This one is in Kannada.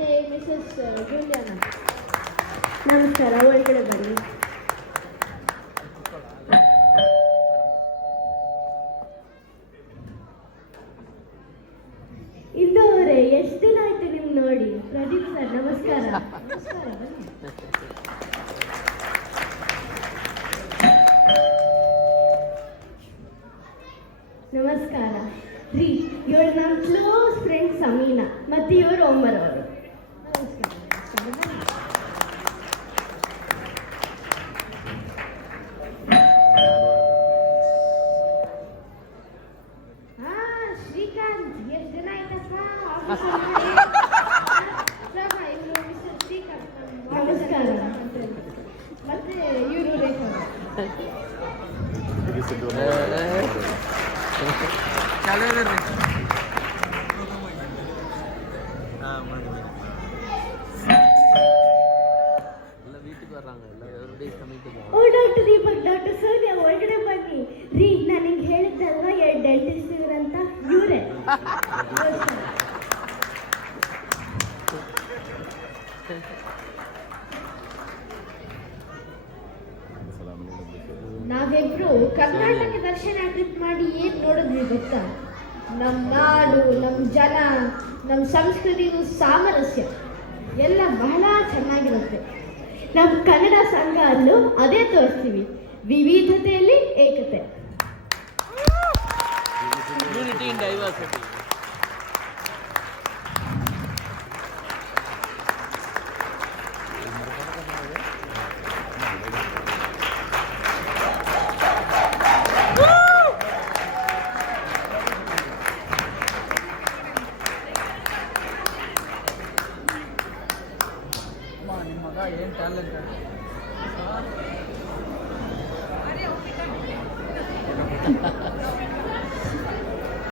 ಹಾಗೆ ಮಿಸಸ್ ಜೂಲಿಯಾನ. ನಮಸ್ಕಾರ, ಒಳಗಡೆ ಬನ್ನಿ. ಇಂದು ಅವರೇ, ಎಷ್ಟು ದಿನ ಆಯ್ತು ನಿಮ್ ನೋಡಿ. ಪ್ರದೀಪ್ ಸರ್ ನಮಸ್ಕಾರ. ನಮಸ್ಕಾರ, ಬನ್ನಿ. ನಮಸ್ಕಾರ ರೀ, ಇವಳು ನಮ್ಮ ಕ್ಲೋಸ್ ಫ್ರೆಂಡ್ ಸಮೀನಾ, ಮತ್ತೆ ಇವರು ಒಮ್ಮರ್ ಅವರು. ನಮಸ್ಕಾರ. ಹಾ ಶ್ರೀಕಾಂತ್, ಎಷ್ಟು ಜನ ಆಯ್ತಪ್ಪ ಇವರು ಮಿಸ್ಟರ್ ಶ್ರೀಕಾಂತ್. ನಮಸ್ಕಾರ. ಮತ್ತೆ ಇವರು ರೇಖಾ. ಓ ಡಾಕ್ಟರ್ ದೀಪಕ್, ಡಾಕ್ಟರ್ ಸೋನಿಯಾ, ಒಳಗಡೆ ಬನ್ನಿ. ರೀ, ನಾನು ಹಿಂಗೆ ಹೇಳಿದ್ದಲ್ವಾ 2 ಡೆಂಟಿಸ್ಟ್ ಇವ್ರಂತ, ಇವರೇ. ನಾವಿಬ್ರು ಕರ್ನಾಟಕ ದರ್ಶನ ಟ್ರಿಪ್ ಮಾಡಿ ಏನ್ ನೋಡಿದ್ವಿ ಗೊತ್ತಾ? ನಮ್ಮ ನಾಡು, ನಮ್ಮ ಜನ, ನಮ್ಮ ಸಂಸ್ಕೃತಿಗೂ ಸಾಮರಸ್ಯ ಎಲ್ಲ ಬಹಳ ಚೆನ್ನಾಗಿರುತ್ತೆ. ನಮ್ಮ ಕನ್ನಡ ಸಂಘ ಅಲ್ಲೂ ಅದೇ ತೋರಿಸ್ತೀವಿ, ವಿವಿಧತೆಯಲ್ಲಿ ಏಕತೆ. Unity in diversity. ನಿಮ್ಮ ಮಗ ಏನು ಟ್ಯಾಲೆಂಟ್.